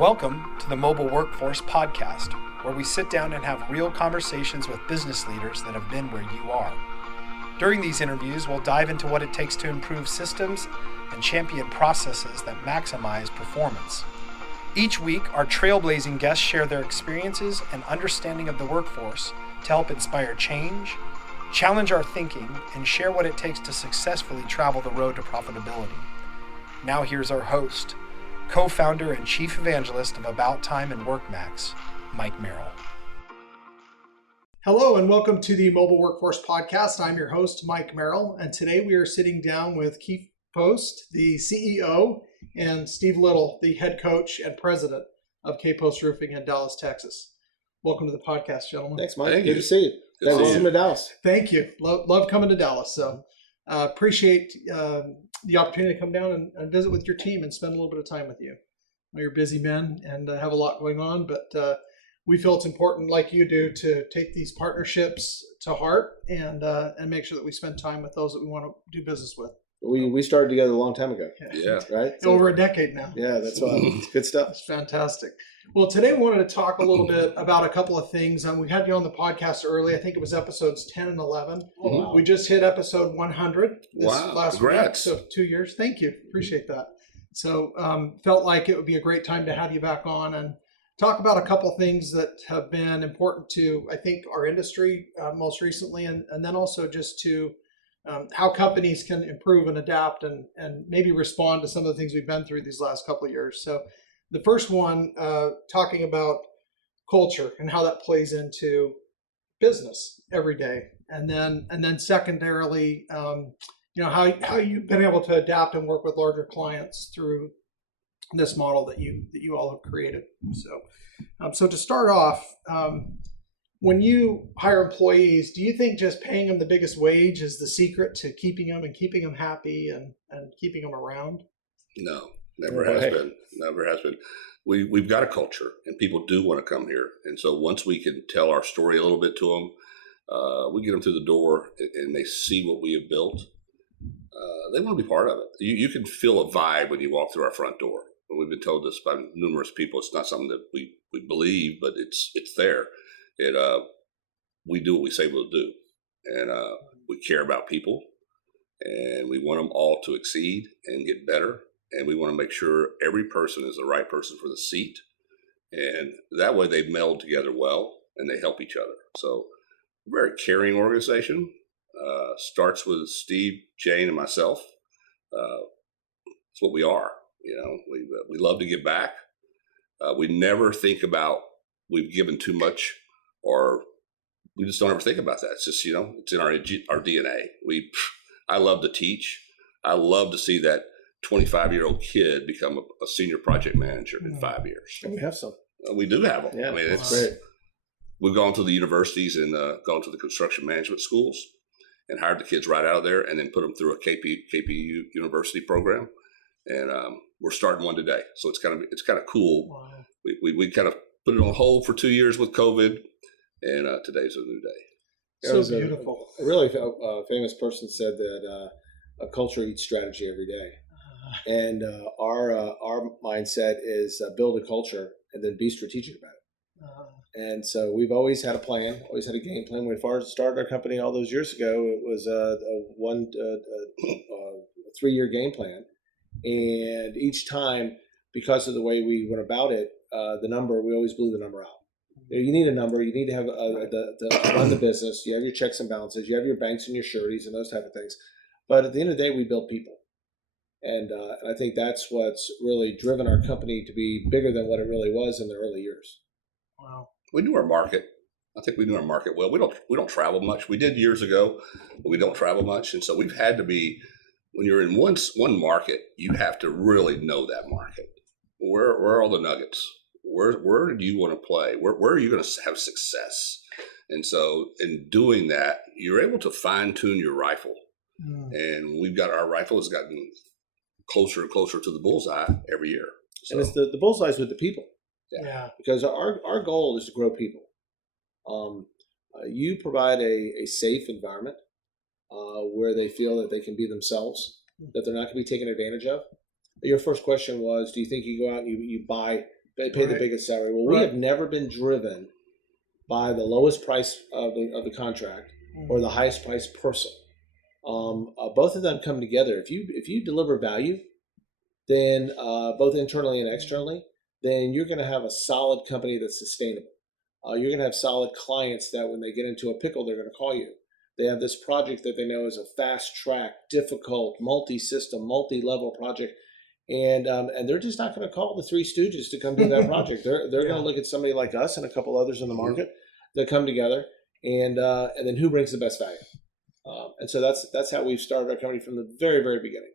Welcome to the Mobile Workforce Podcast, where we sit down and have real conversations with business leaders that have been where you are. During these interviews, we'll dive into what it takes to improve systems and champion processes that maximize performance. Each week, our trailblazing guests share their experiences and understanding of the workforce to help inspire change, challenge our thinking, and share what it takes to successfully travel the road to profitability. Now here's our host, co-founder and chief evangelist of About Time and WorkMax, Mike Merrill. Hello and welcome to the Mobile Workforce Podcast. I'm your host, Mike Merrill, and today we are sitting down with Keith Post, the CEO, and Steve Little, the head coach and president of K-Post Roofing in Dallas, Texas. Welcome to the podcast, gentlemen. Thanks, Mike. Good to see you. Welcome to Dallas. Thank you. Love coming to Dallas. So appreciate the opportunity to come down and visit with your team and spend a little bit of time with you. I know you're busy men and have a lot going on, but we feel it's important, like you do, to take these partnerships to heart and make sure that we spend time with those that we want to do business with. We started together a long time ago. Yeah. Right? Over a decade now. Yeah, that's it's good stuff. It's fantastic. Well, today we wanted to talk a little bit about a couple of things. We had you on the podcast early. I think it was episodes 10 and 11. Oh, wow. We just hit episode 100 last Congrats. week. So 2 years. Thank you. Appreciate that. So felt like it would be a great time to have you back on and talk about a couple of things that have been important to, I think, our industry most recently, and then also just to how companies can improve and adapt and maybe respond to some of the things we've been through these last couple of years. So the first one, talking about culture and how that plays into business every day. And then secondarily, how you've been able to adapt and work with larger clients through this model that you all have created. So to start off, when you hire employees, do you think just paying them the biggest wage is the secret to keeping them happy and keeping them around? No, never has been. Never has been. We've got a culture, and people do want to come here. And so once we can tell our story a little bit to them, we get them through the door, and they see what we have built. They want to be part of it. You can feel a vibe when you walk through our front door. We've been told this by numerous people. It's not something that we believe, but it's there. We do what we say we'll do, and we care about people, and we want them all to exceed and get better, and we want to make sure every person is the right person for the seat, and that way they meld together well and they help each other. So, we're a very caring organization. Starts with Steve, Jane, and myself. It's what we are. We love to give back. We never think about we've given too much. Or we just don't ever think about that. It's just, it's in our DNA. I love to teach. I love to see that 25-year-old kid become a senior project manager in 5 years. And we have some. We do have them. Yeah, I mean, it's great. We've gone to the universities and gone to the construction management schools and hired the kids right out of there and then put them through a KPU university program. And we're starting one today. So it's kind of cool. Wow. We kind of put it on hold for 2 years with COVID. And today's a new day. So beautiful. A really famous person said that a culture eats strategy every day. And our mindset is build a culture and then be strategic about it. And so we've always had a plan, always had a game plan. When we started our company all those years ago, it was a 3-year game plan. And each time, because of the way we went about it, we always blew the number out. You need a number. You need to have to run the business. You have your checks and balances. You have your banks and your sureties and those type of things. But at the end of the day, we build people. And I think that's what's really driven our company to be bigger than what it really was in the early years. Wow. We knew our market. I think we knew our market well. We don't travel much. We did years ago, but we don't travel much. And so we've had to be, when you're in one market, you have to really know that market. Where are all the nuggets? Where do you want to play? Where are you going to have success? And so in doing that, you're able to fine tune your rifle. And we've got our rifle has gotten closer and closer to the bullseye every year. So, and it's the bullseye's with the people. Yeah. Because our goal is to grow people. You provide a safe environment where they feel that they can be themselves, that they're not going to be taken advantage of. Your first question was, do you think you go out and you buy They pay the Right. biggest salary. Well, we Right. have never been driven by the lowest price of the contract or the highest priced person. Both of them come together. If you deliver value, then both internally and externally, then you're going to have a solid company that's sustainable. You're going to have solid clients that when they get into a pickle, they're going to call you. They have this project that they know is a fast track, difficult, multi-system, multi-level project. And they're just not going to call the Three Stooges to come do that project. They're Yeah. going to look at somebody like us and a couple others in the market that come together, and then who brings the best value. And so that's how we've started our company from the very, very beginning.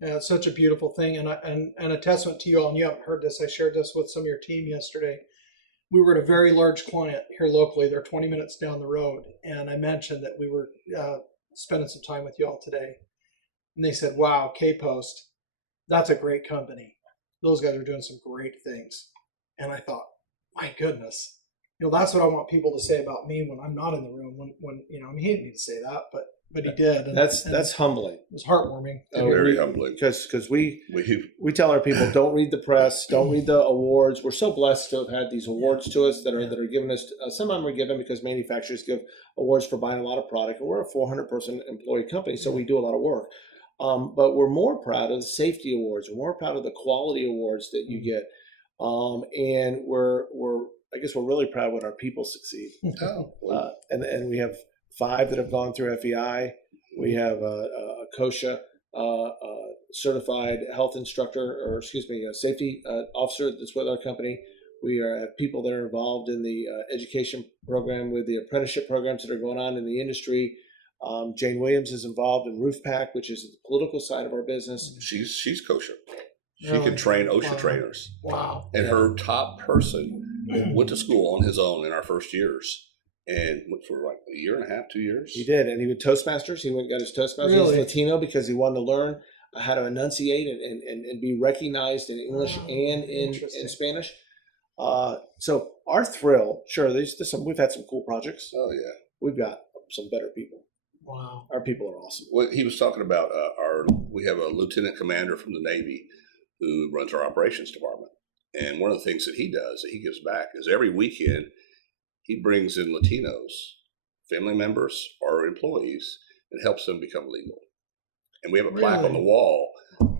Yeah, it's such a beautiful thing, and a testament to you all. And you haven't heard this. I shared this with some of your team yesterday. We were at a very large client here locally. They're 20 minutes down the road, and I mentioned that we were spending some time with you all today. And they said, "Wow, K-Post, that's a great company. Those guys are doing some great things." And I thought, my goodness, that's what I want people to say about me when I'm not in the room. When I mean, he didn't need to say that, but he did. And That's humbling. It was heartwarming. Very humbling. Because we tell our people, don't read the press, don't read the awards. We're so blessed to have had these awards to us that are given us. Some of them are given because manufacturers give awards for buying a lot of product. And we're a 400-person employee company, so we do a lot of work. But we're more proud of the safety awards. We're more proud of the quality awards that you get. And I guess we're really proud when our people succeed. And we have 5 that have gone through FEI. We have a KOSHA certified health instructor, or excuse me, a safety officer that's with our company. We have people that are involved in the education program with the apprenticeship programs that are going on in the industry. Jane Williams is involved in RoofPack, which is the political side of our business. She's kosher. She Really? can train OSHA Wow. trainers. Wow. And her top person went to school on his own in our first years. And went for like a year and a half, 2 years. He did, and he would Toastmasters. He went and got his Toastmasters. Really? He's Latino because he wanted to learn how to enunciate and be recognized in English and in Spanish. So our thrill, sure, we've had some cool projects. Oh yeah, we've got some better people. Wow, our people are awesome. Well, he was talking about we have a lieutenant commander from the Navy who runs our operations department, and one of the things that he does that he gives back is every weekend he brings in Latinos, family members or employees, and helps them become legal. And we have a plaque on the wall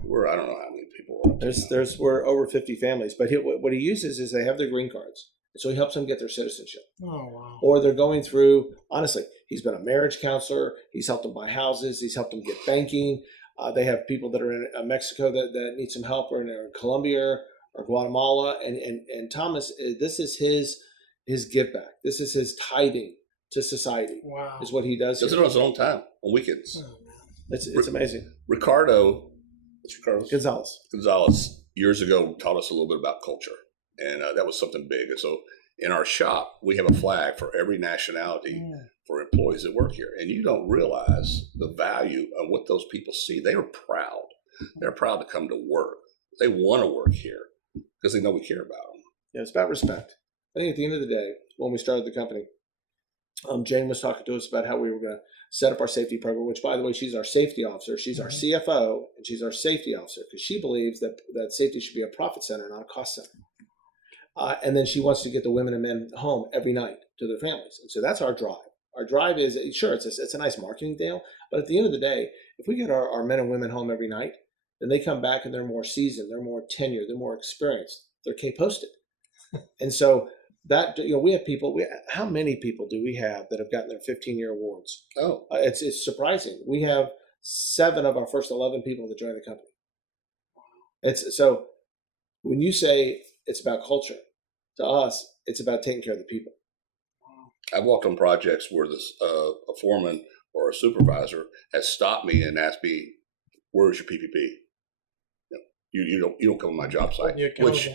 where I don't know how many people are. We're over 50 families, but what he uses is they have their green cards, so he helps them get their citizenship. Oh wow! Or they're going through. Honestly, he's been a marriage counselor. He's helped them buy houses. He's helped them get banking. They have people that are in Mexico that need some help, or in Colombia or Guatemala. And Thomas, this is his give back. This is his tithing to society. Wow. Is what he does. Does it on his own time on weekends. Oh, it's amazing. Ricardo Gonzalez years ago taught us a little bit about culture, and that was something big. And so in our shop, we have a flag for every nationality for employees that work here. And you don't realize the value of what those people see. They are proud. They're proud to come to work. They want to work here because they know we care about them. Yeah, it's about respect. I think at the end of the day, when we started the company, Jane was talking to us about how we were going to set up our safety program, which, by the way, she's our safety officer. She's our CFO, and she's our safety officer because she believes that safety should be a profit center, not a cost center. And then she wants to get the women and men home every night to their families. And so that's our drive. Our drive is, sure, it's a nice marketing deal, but at the end of the day, if we get our men and women home every night, then they come back and they're more seasoned, they're more tenured, they're more experienced, they're K-posted. And so that, we have people, how many people do we have that have gotten their 15-year awards? Oh, it's surprising. We have 7 of our first 11 people that joined the company. So when you say it's about culture, to us, it's about taking care of the people. I've walked on projects where a foreman or a supervisor has stopped me and asked me, "Where's your PPP? You don't come on my job site." Which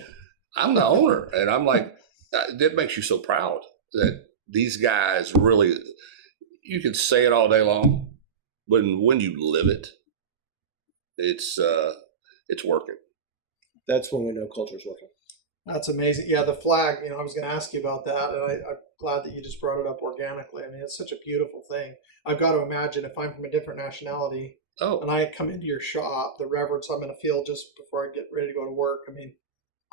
I'm the owner, and I'm like, that makes you so proud that these guys really. You can say it all day long, but when you live it, it's working. That's when we know culture's working. That's amazing. Yeah, the flag, I was going to ask you about that, and I'm glad that you just brought it up organically. I mean, it's such a beautiful thing. I've got to imagine if I'm from a different nationality and I come into your shop, the reverence I'm going to feel just before I get ready to go to work. I mean,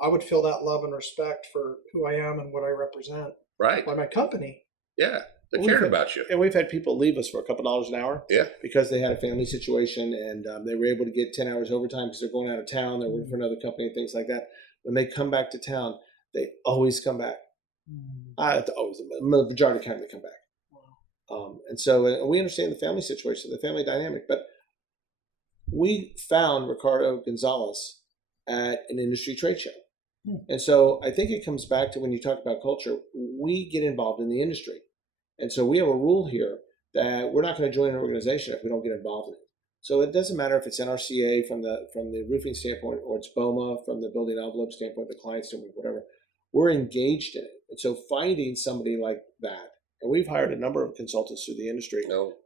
I would feel that love and respect for who I am and what I represent Right. by my company. Yeah. They Well, cared we've- about you. And we've had people leave us for a couple dollars an hour. Yeah. Because they had a family situation and they were able to get 10 hours overtime because they're going out of town. They're working for another company and things like that. When they come back to town, they always come back. The majority of the time they come back. And so we understand the family situation, the family dynamic. But we found Ricardo Gonzalez at an industry trade show. And so I think it comes back to when you talk about culture, we get involved in the industry. And so we have a rule here that we're not going to join an organization if we don't get involved in it. So it doesn't matter if it's NRCA from the roofing standpoint or it's BOMA from the building envelope standpoint, the client standpoint, whatever. We're engaged in it. And so finding somebody like that, and we've hired a number of consultants through the industry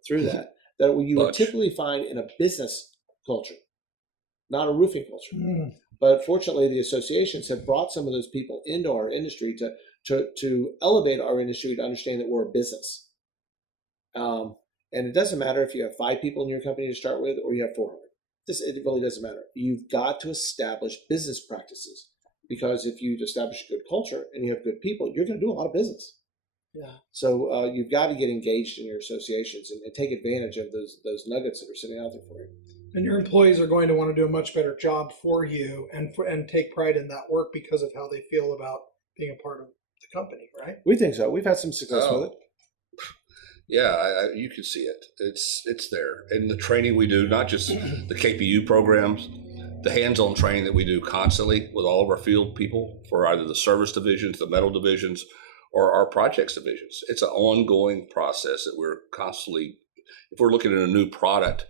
through that you would typically find in a business culture, not a roofing culture. But fortunately, the associations have brought some of those people into our industry to elevate our industry to understand that we're a business. And it doesn't matter if you have 5 people in your company to start with or you have 400. It really doesn't matter. You've got to establish business practices, because if you establish a good culture and you have good people, you're going to do a lot of business. Yeah. So you've got to get engaged in your associations and take advantage of those nuggets that are sitting out there for you. And your employees are going to want to do a much better job for you and take pride in that work because of how they feel about being a part of the company, right? We think so. We've had some success with it. Yeah, you can see it. It's there. And the training we do, not just the KPU programs, the hands-on training that we do constantly with all of our field people for either the service divisions, the metal divisions, or our projects divisions. It's an ongoing process that we're constantly, if we're looking at a new product,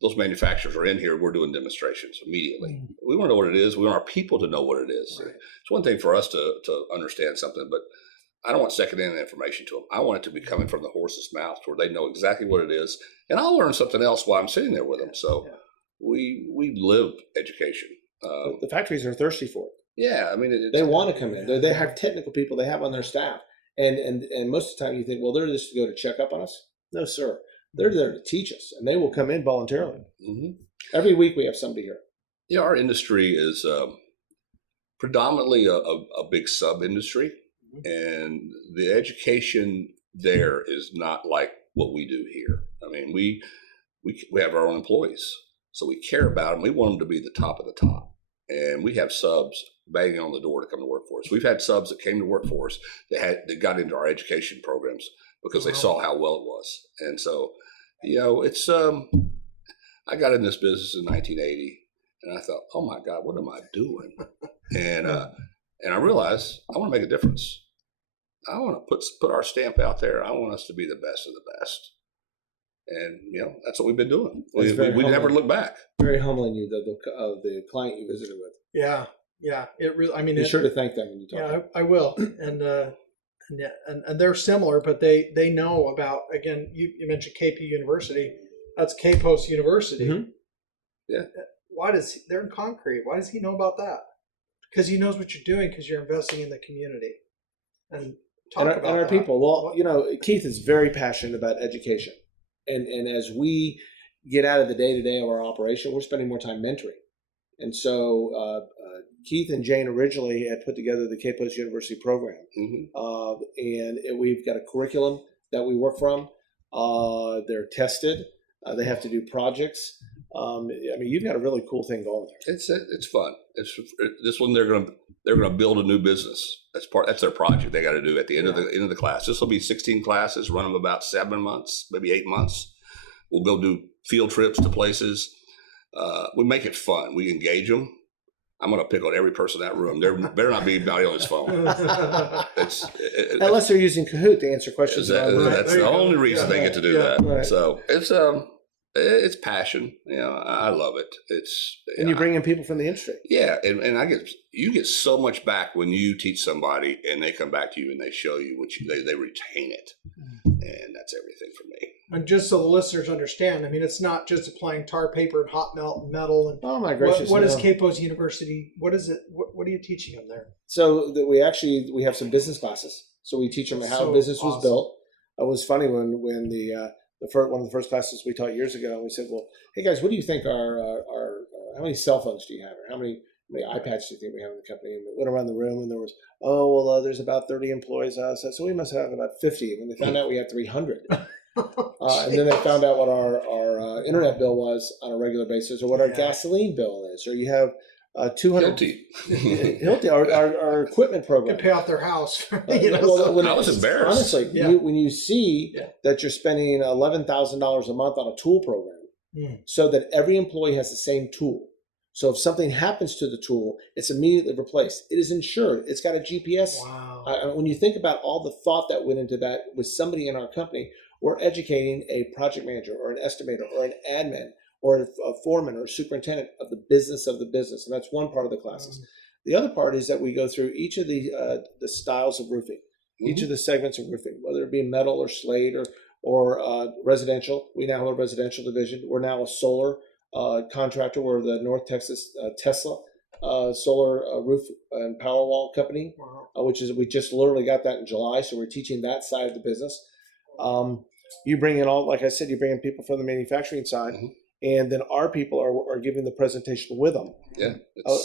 those manufacturers are in here, we're doing demonstrations immediately. We want to know what it is. We want our people to know what it is. Right. It's one thing for us to understand something, but I don't want second-hand information to them. I want it to be coming from the horse's mouth where they know exactly what it is. And I'll learn something else while I'm sitting there with them. So we live education. The factories are thirsty for it. Yeah, I mean, they want to come in. They have technical people they have on their staff. And most of the time you think, well, they're just to go to check up on us. No, sir. They're there to teach us, and they will come in voluntarily. Every week we have somebody here. Yeah, our industry is predominantly a big sub-industry, and the education there is not like what we do here. I mean, we have our own employees, so we care about them. We want them to be the top of the top, and we have subs banging on the door to come to work for us. We've had subs that came to work for us that got into our education programs because they saw how well it was. And so, it's I got in this business in 1980, and I thought, oh my God, what am I doing? And I realized I want to make a difference. I want to put our stamp out there. I want us to be the best of the best. And that's what we've been doing. We never look back. Very humbling, you the client you visited with. Yeah. It really. I mean, be sure to thank them when you talk. Yeah, I will. And they're similar, but they know about. Again, you mentioned KP University. That's K-Post University. Yeah. They're in concrete? Why does he know about that? Because he knows what you're doing. Because you're investing in the community. And our people. Well, Keith is very passionate about education. And as we get out of the day-to-day of our operation, we're spending more time mentoring. And so Keith and Jane originally had put together the K-Post University program. And we've got a curriculum that we work from. They're tested. They have to do projects. I mean, you've got a really cool thing going there. It's fun. This one they're gonna build a new business. That's their project they got to do at the end of the class. This will be 16 classes, run them about 7 months, maybe 8 months. We'll go do field trips to places. We make it fun. We engage them. I'm going to pick on every person in that room. There better not be anybody on his phone. Unless they're using Kahoot to answer questions. That's the only reason they get to do that. Right. So it's passion. I love it. And you bring in people from the industry. Yeah, and you get so much back when you teach somebody and they come back to you and they show you they retain it, and that's everything for me. And just so the listeners understand, I mean, it's not just applying tar paper and hot melt and metal. And oh my gracious! What is K-Post University? What is it? What are you teaching them there? So that we have some business classes. So we teach them how business was built. It was funny when one of the first classes we taught years ago, we said, "Well, hey guys, what do you think how many cell phones do you have, or how many many eye patches do you think we have in the company? And we went around the room and there was, there's about 30 employees. So we must have about 50. And they found out we had 300. And then they found out what our internet bill was on a regular basis, or what our gasoline bill is, or you have 200 Hilti, our equipment program. Can pay off their house. I was embarrassed. Honestly, when you see that you're spending $11,000 a month on a tool program, so that every employee has the same tool. So if something happens to the tool, it's immediately replaced. It is insured. It's got a GPS. Wow. When you think about all the thought that went into that with somebody in our company, we're educating a project manager or an estimator or an admin or a foreman or a superintendent of the business. And that's one part of the classes. The other part is that we go through each of the styles of roofing, each of the segments of roofing, whether it be metal or slate or residential. We now have a residential division. We're now a solar contractor. We're the North Texas Tesla solar roof and power wall company, we just literally got that in July. So we're teaching that side of the business. You bring in like I said, you bring in people from the manufacturing side, and then our people are giving the presentation with them. Yeah,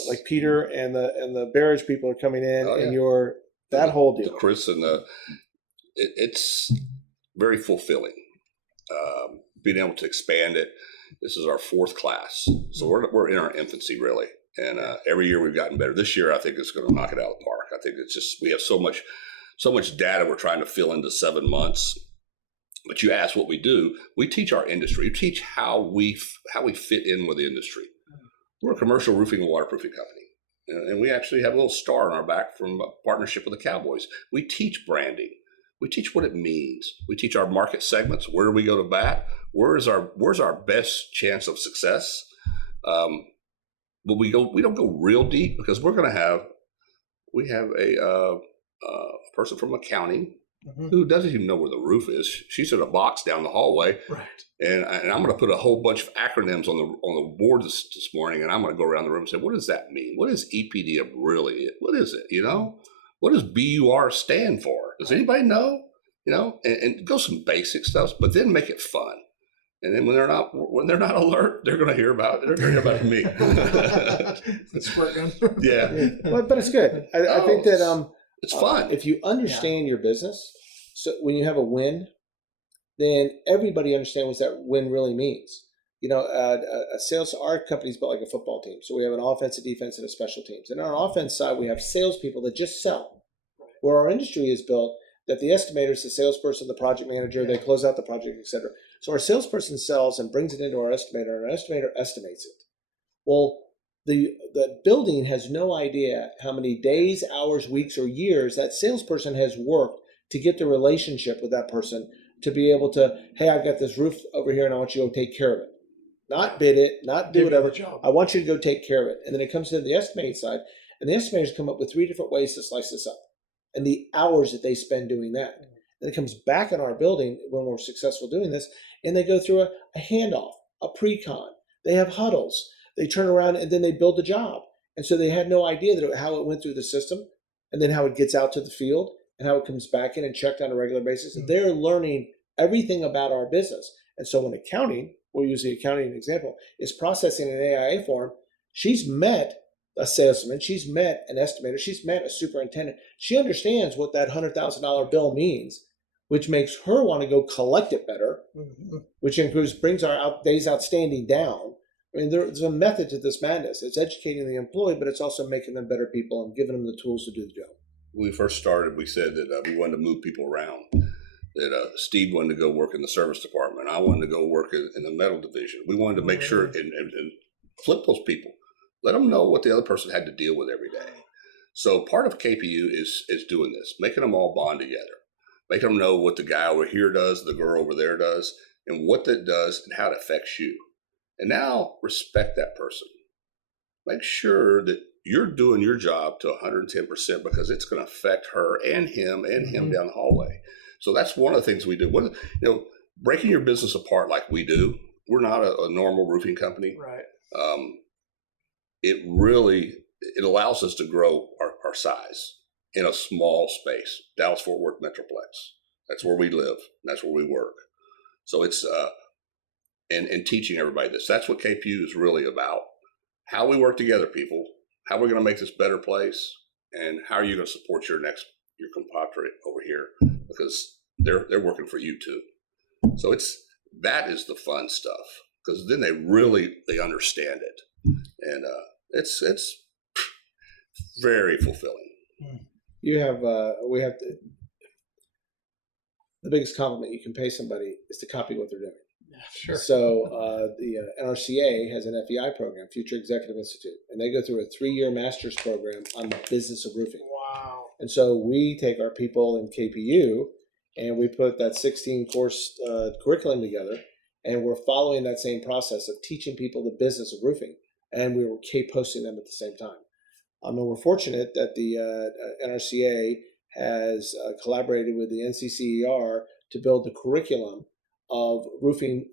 like Peter and the Barrage people are coming in, and you're that whole deal. Chris and it's very fulfilling. Being able to expand it. This is our 4th class, so we're in our infancy really, and every year we've gotten better. This year I think it's going to knock it out of the park. I think it's just we have so much data we're trying to fill into 7 months. But you ask what we do. We teach our industry. We teach how we fit in with the industry. We're a commercial roofing and waterproofing company, and we actually have a little star on our back from a partnership with the Cowboys. We teach branding. We teach what it means. We teach our market segments. Where do we go to bat? Where's our best chance of success? But we don't go real deep because we have a person from accounting who doesn't even know where the roof is. She's in a box down the hallway, right? And I'm going to put a whole bunch of acronyms on the board this morning, and I'm going to go around the room and say, what does that mean? What is EPD really? What is it? What does BUR stand for? Does anybody know? And go some basic stuff, but then make it fun. And then when they're not alert, they're going to hear about it. They're going to hear about me. It's working. Yeah, but it's good. I think that it's fun if you understand your business. So when you have a win, then everybody understands what that win really means. Our company's built like a football team. So we have an offense, a defense, and a special teams. And on our offense side, we have salespeople that just sell. Where our industry is built, that the estimators, the salesperson, the project manager, they close out the project, etc. So our salesperson sells and brings it into our estimator, and our estimator estimates it. Well, the building has no idea how many days, hours, weeks, or years that salesperson has worked to get the relationship with that person to be able to, hey, I've got this roof over here and I want you to go take care of it. Not bid it, not do whatever. I want you to go take care of it. And then it comes to the estimating side, and the estimators come up with 3 different ways to slice this up and the hours that they spend doing that. Then it comes back in our building when we're successful doing this, and they go through a handoff, a pre-con. They have huddles. They turn around and then they build the job. And so they had no idea how it went through the system, and then how it gets out to the field, and how it comes back in and checked on a regular basis. And they're learning everything about our business. And so when accounting, we'll use the accounting example, is processing an AIA form, she's met a salesman, she's met an estimator, she's met a superintendent. She understands what that $100,000 bill means, which makes her want to go collect it better, which brings our days outstanding down. I mean, there's a method to this madness. It's educating the employee, but it's also making them better people and giving them the tools to do the job. When we first started, we said that we wanted to move people around. That Steve wanted to go work in the service department. I wanted to go work in the metal division. We wanted to make sure and flip those people. Let them know what the other person had to deal with every day. So part of KPU is doing this, making them all bond together, making them know what the guy over here does, the girl over there does, and what that does and how it affects you. And now respect that person. Make sure that you're doing your job to 110% because it's going to affect her and him down the hallway. So that's one of the things we do. Breaking your business apart like we do. We're not a normal roofing company. Right. It allows us to grow our size in a small space. Dallas-Fort Worth Metroplex. That's where we live. That's where we work. So it's and teaching everybody this. That's what KPU is really about. How we work together, people. how we're going to make this a better place, and how are you going to support your compatriot over here, because they're working for you too. So that is the fun stuff, because then they understand it, and it's very fulfilling. We have the biggest compliment you can pay somebody is to copy what they're doing. Yeah, sure. So the NRCA has an FEI program, Future Executive Institute, and they go through a 3-year master's program on the business of roofing. Wow. And so we take our people in KPU and we put that 16-course curriculum together, and we're following that same process of teaching people the business of roofing, and we were K-posting them at the same time. And we're fortunate that the NRCA has collaborated with the NCCER to build the curriculum of roofing,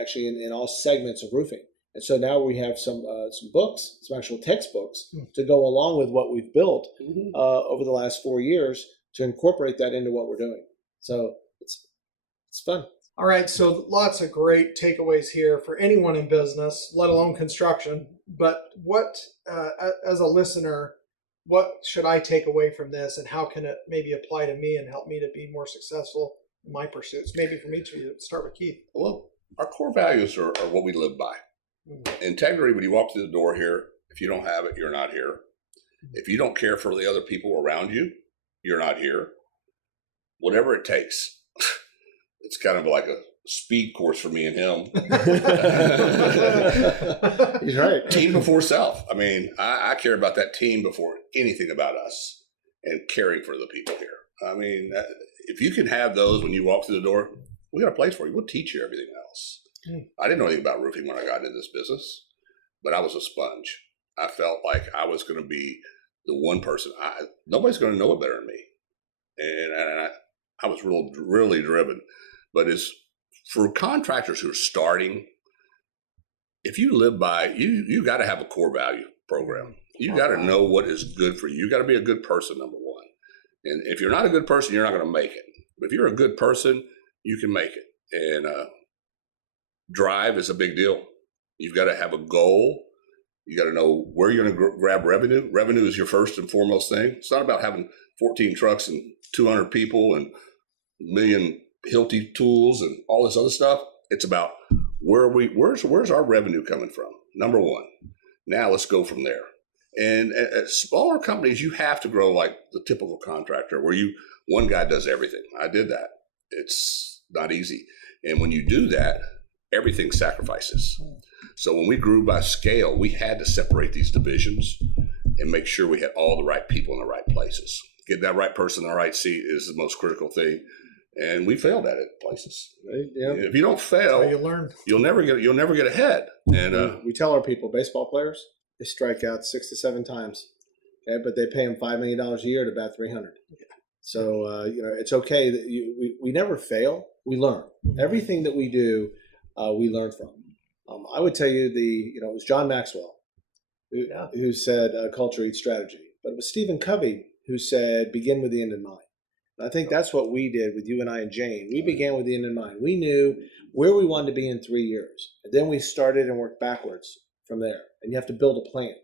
actually in all segments of roofing. And so now we have some books, some actual textbooks to go along with what we've built over the last 4 years to incorporate that into what we're doing. So it's fun. All right, so lots of great takeaways here for anyone in business, let alone construction. But what, as a listener, what should I take away from this, and how can it maybe apply to me and help me to be more successful in my pursuits? Maybe from each of you. Start with Keith. Well, our core values are what we live by. Integrity, when you walk through the door here, if you don't have it, you're not here. If you don't care for the other people around you, you're not here. Whatever it takes. It's kind of like a speed course for me and him. He's right. Team before self. I mean, I care about that team before anything about us, and caring for the people here. I mean, if you can have those when you walk through the door, we got a place for you. We'll teach you everything else. I didn't know anything about roofing when I got into this business, but I was a sponge. I felt like I was going to be the one person. Nobody's going to know it better than me. And I was really driven. But as for contractors who are starting, if you live by, you got to have a core value program. You got to know what is good for you. You got to be a good person, number one. And if you're not a good person, you're not going to make it. But if you're a good person, you can make it. And drive is a big deal. You've got to have a goal. You got to know where you're going to grab revenue. Revenue is your first and foremost thing. It's not about having 14 trucks and 200 people and a million Hilti tools and all this other stuff. It's about where's our revenue coming from? Number one. Now let's go from there. And at smaller companies, you have to grow like the typical contractor, where one guy does everything. I did that. It's not easy. And when you do that, everything sacrifices. So when we grew by scale, we had to separate these divisions and make sure we had all the right people in the right places. Get that right person in the right seat is the most critical thing. And we failed at it places. Right? Yeah. If you don't fail, That's how you learn. You'll never get ahead. And we tell our people, baseball players, they strike out 6 to 7 times, okay, but they pay them $5 million a year to bat 300. So it's okay that we never fail. We learn. Everything that we do, we learn from. I would tell you it was John Maxwell who said culture eats strategy, but it was Stephen Covey who said begin with the end in mind. And I think that's what we did with you and I and Jane. We began with the end in mind. We knew where we wanted to be in 3 years, and then we started and worked backwards from there. And you have to build a plan.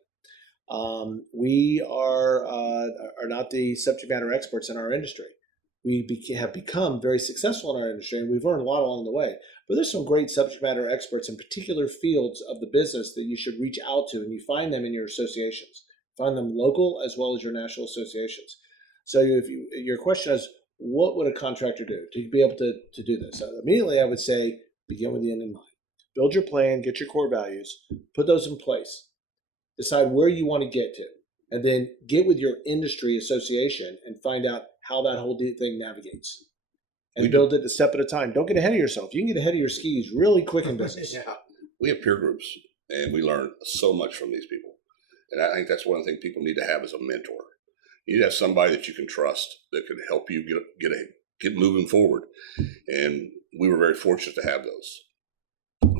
We are not the subject matter experts in our industry. We have become very successful in our industry, and we've learned a lot along the way. But there's some great subject matter experts in particular fields of the business that you should reach out to, and you find them in your associations. Find them local as well as your national associations. So your question is, what would a contractor do to be able to do this? Immediately, I would say, begin with the end in mind. Build your plan, get your core values, put those in place. Decide where you want to get to, and then get with your industry association and find out how that whole thing navigates. And build it a step at a time. Don't get ahead of yourself. You can get ahead of your skis really quick in business. Yeah. We have peer groups, and we learn so much from these people. And I think that's one thing people need to have as a mentor. You need to have somebody that you can trust that can help you get moving forward. And we were very fortunate to have those.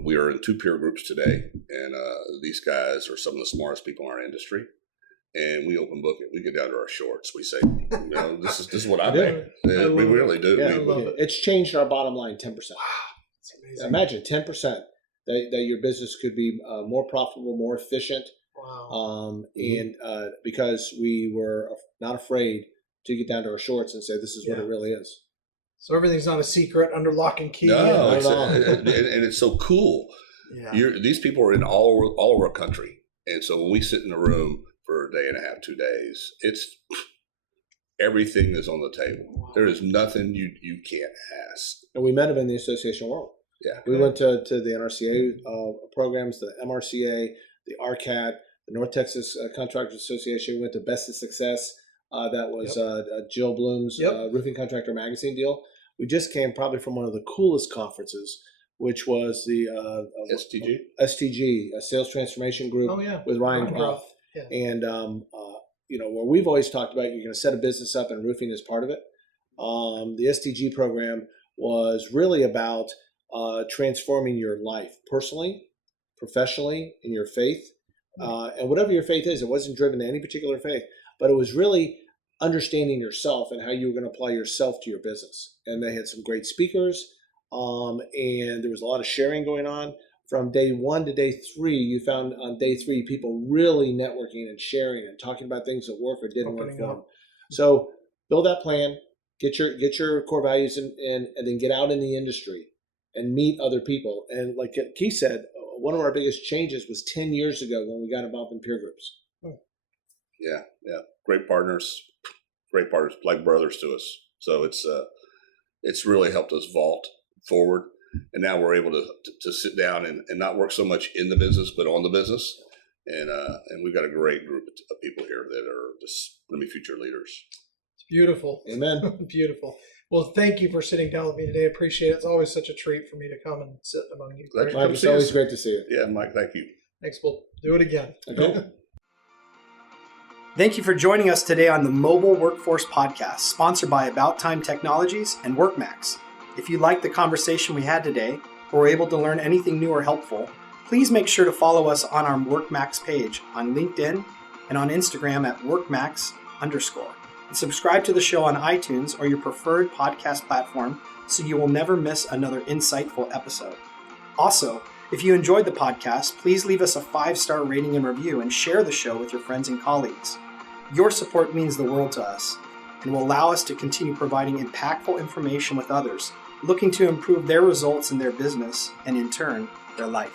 We are in 2 peer groups today, and these guys are some of the smartest people in our industry. And we open book it. We get down to our shorts. We say, this is what I make. We really do. Yeah, it's changed our bottom line 10%. Wow, that's amazing. Imagine 10% that your business could be more profitable, more efficient. Wow. And because we were not afraid to get down to our shorts and say, this is what Yeah. it really is. So everything's not a secret under lock and key. No, Not at all. and it's so cool. Yeah. These people are in all over our country, and so when we sit in a room for a day and a half, 2 days, it's everything is on the table. Wow. There is nothing you can't ask. And we met them in the association world. Yeah, We went to the NRCA programs, the MRCA, the RCAT, the North Texas Contractors Association. We went to Best of Success. That was Jill Bloom's Roofing Contractor Magazine deal. We just came probably from one of the coolest conferences, which was the STG, a Sales Transformation Group with Ryan Groff. Yeah. And, where we've always talked about you're going to set a business up and roofing is part of it. The STG program was really about transforming your life personally, professionally, in your faith. And whatever your faith is, it wasn't driven to any particular faith, but it was really understanding yourself and how you were going to apply yourself to your business. And they had some great speakers, and there was a lot of sharing going on. From day 1 to day 3, you found on day 3 people really networking and sharing and talking about things that work or didn't work for them. So build that plan, get your core values, and then get out in the industry and meet other people. And like Keith said, one of our biggest changes was 10 years ago when we got involved in peer groups. Yeah. Great partners, like brothers to us. So it's really helped us vault forward. And now we're able to sit down and not work so much in the business, but on the business. And we've got a great group of people here that are just going to be future leaders. It's beautiful. Amen. Beautiful. Well, thank you for sitting down with me today. I appreciate it. It's always such a treat for me to come and sit among you. Mike, it's always great to see you. Yeah, Mike, thank you. Thanks. We'll do it again. Okay. Thank you for joining us today on the Mobile Workforce Podcast, sponsored by About Time Technologies and WorkMax. If you liked the conversation we had today, or were able to learn anything new or helpful, please make sure to follow us on our WorkMax page on LinkedIn and on Instagram at WorkMax_. And subscribe to the show on iTunes or your preferred podcast platform so you will never miss another insightful episode. Also, if you enjoyed the podcast, please leave us a 5-star rating and review and share the show with your friends and colleagues. Your support means the world to us and will allow us to continue providing impactful information with others looking to improve their results in their business and, in turn, their life.